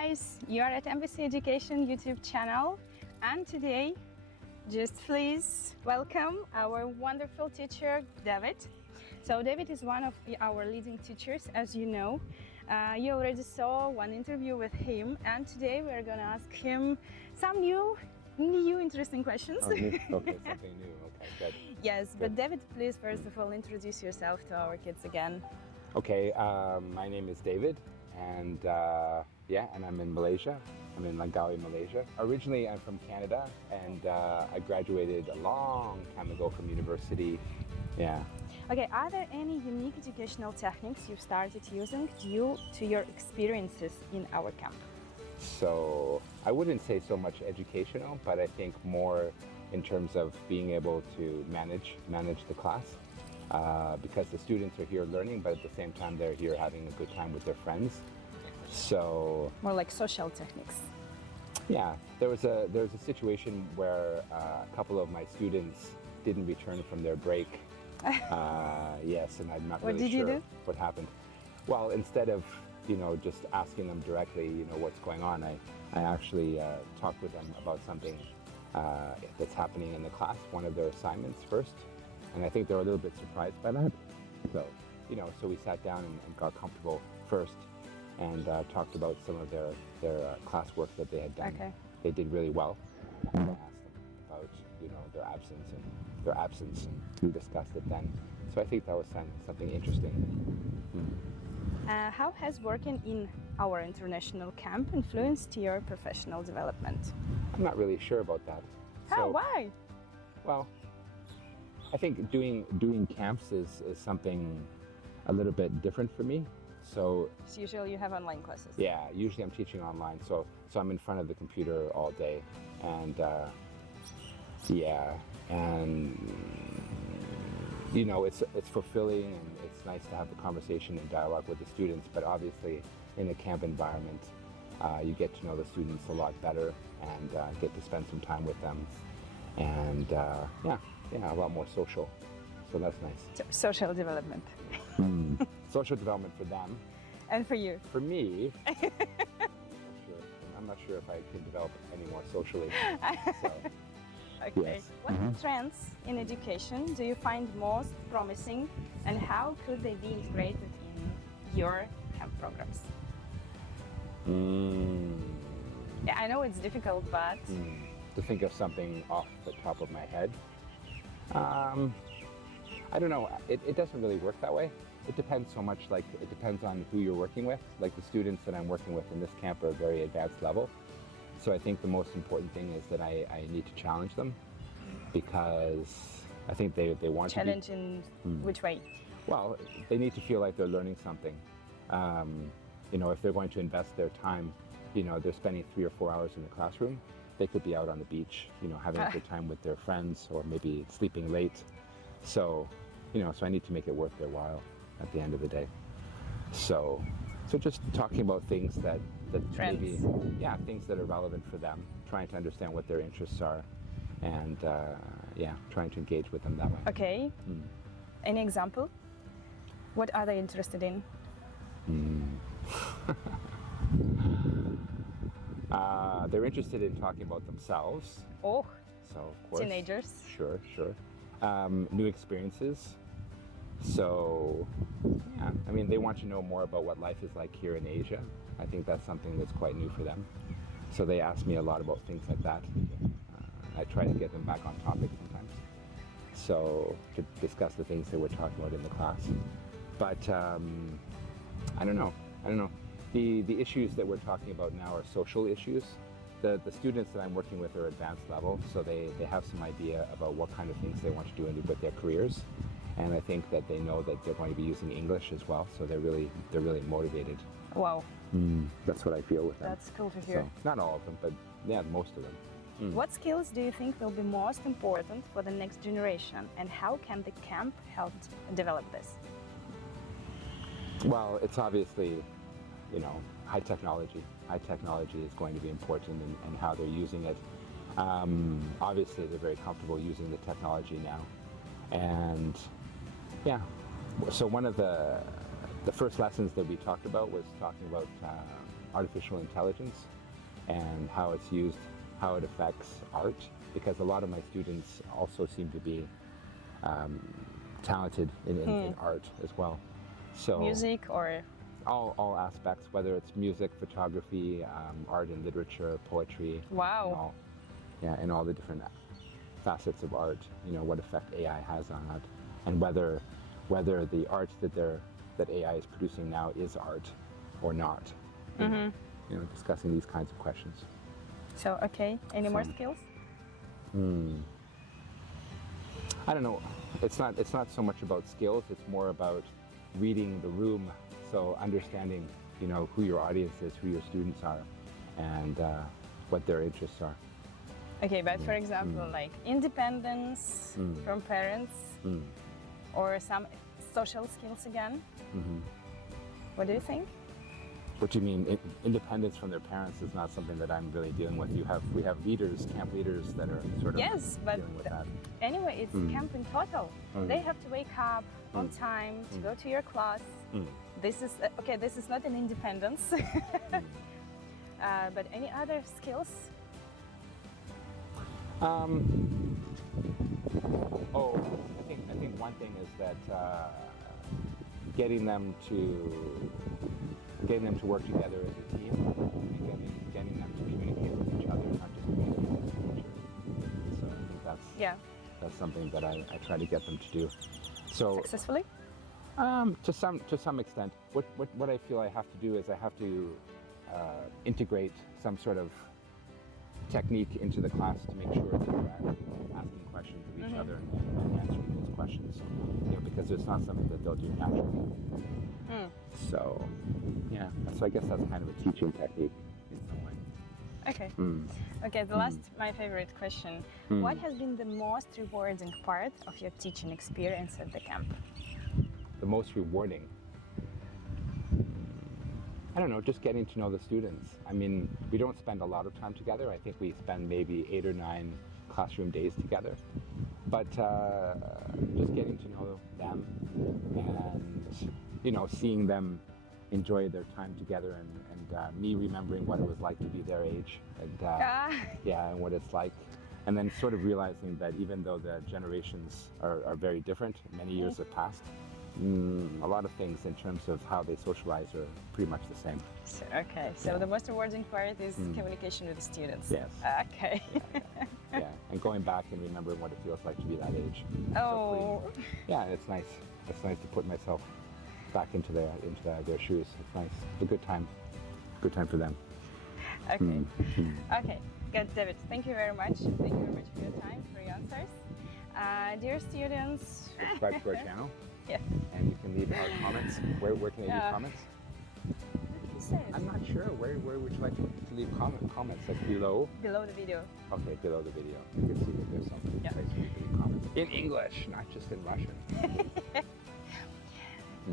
guys, you are at MBC Education YouTube channel, and today just please welcome our wonderful teacher Дэвид. So Дэвид is one of our leading teachers, as you know. You already saw one interview with him, and today we're gonna ask him some new interesting questions. Okay, something new. Okay, good. Yes, good. But Дэвид, please first of all introduce yourself to our kids again. Okay, my name is David, and and I'm in Malaysia. I'm in Langkawi, Malaysia. Originally, I'm from Canada, and I graduated a long time ago from university. Yeah. Okay, are there any unique educational techniques you've started using due to your experiences in our camp? So I wouldn't say so much educational, but I think more in terms of being able to manage the class. Because the students are here learning, but at the same time they're here having a good time with their friends. So more like social techniques. Yeah, there was a situation where a couple of my students didn't return from their break. Yes, and I'm not really sure what happened. Well, instead of just asking them directly, what's going on, I actually talked with them about something that's happening in the class, one of their assignments first. And I think they were a little bit surprised by that. So, so we sat down and got comfortable first and talked about some of their classwork that they had done. Okay. They did really well. And I asked them about, their absence, and we discussed it then. So I think that was something interesting. How has working in our international camp influenced your professional development? I'm not really sure about that. How? Why? Well, I think doing camps is something a little bit different for me. So usually you have online classes. Yeah, usually I'm teaching online, so I'm in front of the computer all day, and it's fulfilling, and it's nice to have the conversation and dialogue with the students. But obviously, in a camp environment, you get to know the students a lot better and get to spend some time with them, and a lot more social. So that's nice. So, social development. Social development for them. And for you? For me, I'm not sure if I can develop any more socially. So, okay. Yes. What trends in education do you find most promising, and how could they be integrated in your camp programs? Yeah, I know it's difficult, but... To think of something off the top of my head. I don't know, it doesn't really work that way. It depends so much, it depends on who you're working with. Like the students that I'm working with in this camp are very advanced level. So I think the most important thing is that I need to challenge them, because I think they want challenge to in which way? Well, they need to feel like they're learning something. If they're going to invest their time, they're spending 3 or 4 hours in the classroom, they could be out on the beach, having a good time with their friends, or maybe sleeping late. So, so I need to make it worth their while at the end of the day. So just talking about things that trends. Maybe, things that are relevant for them, trying to understand what their interests are, and trying to engage with them that way. Okay. Any example? What are they interested in? They're interested in talking about themselves. Oh, so of course. Teenagers. Sure. New experiences. So, they want to know more about what life is like here in Asia. I think that's something that's quite new for them. So they ask me a lot about things like that. I try to get them back on topic sometimes. So to discuss the things that we're talking about in the class. But I don't know. The issues that we're talking about now are social issues. The students that I'm working with are advanced level, so they have some idea about what kind of things they want to do with their careers. And I think that they know that they're going to be using English as well, so they're really motivated. Wow. That's what I feel with them. That's cool to hear. So, not all of them, but most of them. What skills do you think will be most important for the next generation, and how can the camp help develop this? Well, it's obviously, high technology. High technology is going to be important in how they're using it. Obviously, they're very comfortable using the technology now. And so one of the first lessons that we talked about was talking about artificial intelligence and how it's used, how it affects art, because a lot of my students also seem to be talented in art as well. So Music or all aspects, whether it's music, photography, art and literature, poetry. wow. And all the different facets of art. You know, what effect AI has on that, and whether the art that AI is producing now is art or not. You know, discussing these kinds of questions. So okay, any more skills? I don't know. It's not so much about skills. It's more about reading the room. So understanding, you know, who your audience is, who your students are, and what their interests are. Okay, but for example, like independence from parents, or some social skills again. What do you think? What do you mean? Independence from their parents is not something that I'm really dealing with. We have leaders, camp leaders that are sort of dealing with that. Anyway, it's camp in total. They have to wake up on time to go to your class. This is okay. This is not an independence, but any other skills? I think one thing is that getting them to work together as a team, and getting them to communicate with each other, not just communicate with the teacher. So I think that's something that I try to get them to do. So Successfully? To some extent, what I feel I have to do is I have to integrate some sort of technique into the class to make sure that we're actually asking questions of each other and answering those questions. You know, because it's not something that they'll do naturally. So, yeah. So I guess that's kind of a teaching technique in some way. Okay. Okay. The last, my favorite question: what has been the most rewarding part of your teaching experience at the camp? The most rewarding. I don't know, just getting to know the students. I mean, we don't spend a lot of time together. I think we spend maybe 8 or 9 classroom days together. But just getting to know them and, you know, seeing them enjoy their time together and me remembering what it was like to be their age and, and what it's like. And then sort of realizing that even though the generations are very different, many years have passed, a lot of things in terms of how they socialize are pretty much the same. So, okay, so the most rewarding part is communication with the students. Yes. Okay. Yeah, and going back and remembering what it feels like to be that age. Oh. So yeah, it's nice. It's nice to put myself back into their shoes. It's nice. It's a good time. Good time for them. Okay. Okay. Good, David. Thank you very much. Thank you very much for your time, for your answers. Dear students. Subscribe to our channel. Yeah. And you can leave comments. Where can I leave comments? I'm not sure. Where would you like to leave comments? Like below? Below the video. Okay, below the video. You can see that there's some place where you can leave comments. In English, not just in Russian.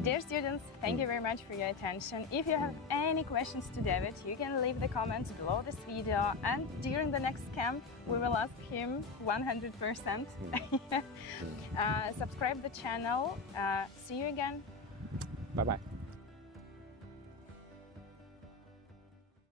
Dear students, thank you very much for your attention. If you have any questions to David, you can leave the comments below this video, and during the next camp we will ask him 100%. Subscribe the channel. See you again. Bye-bye.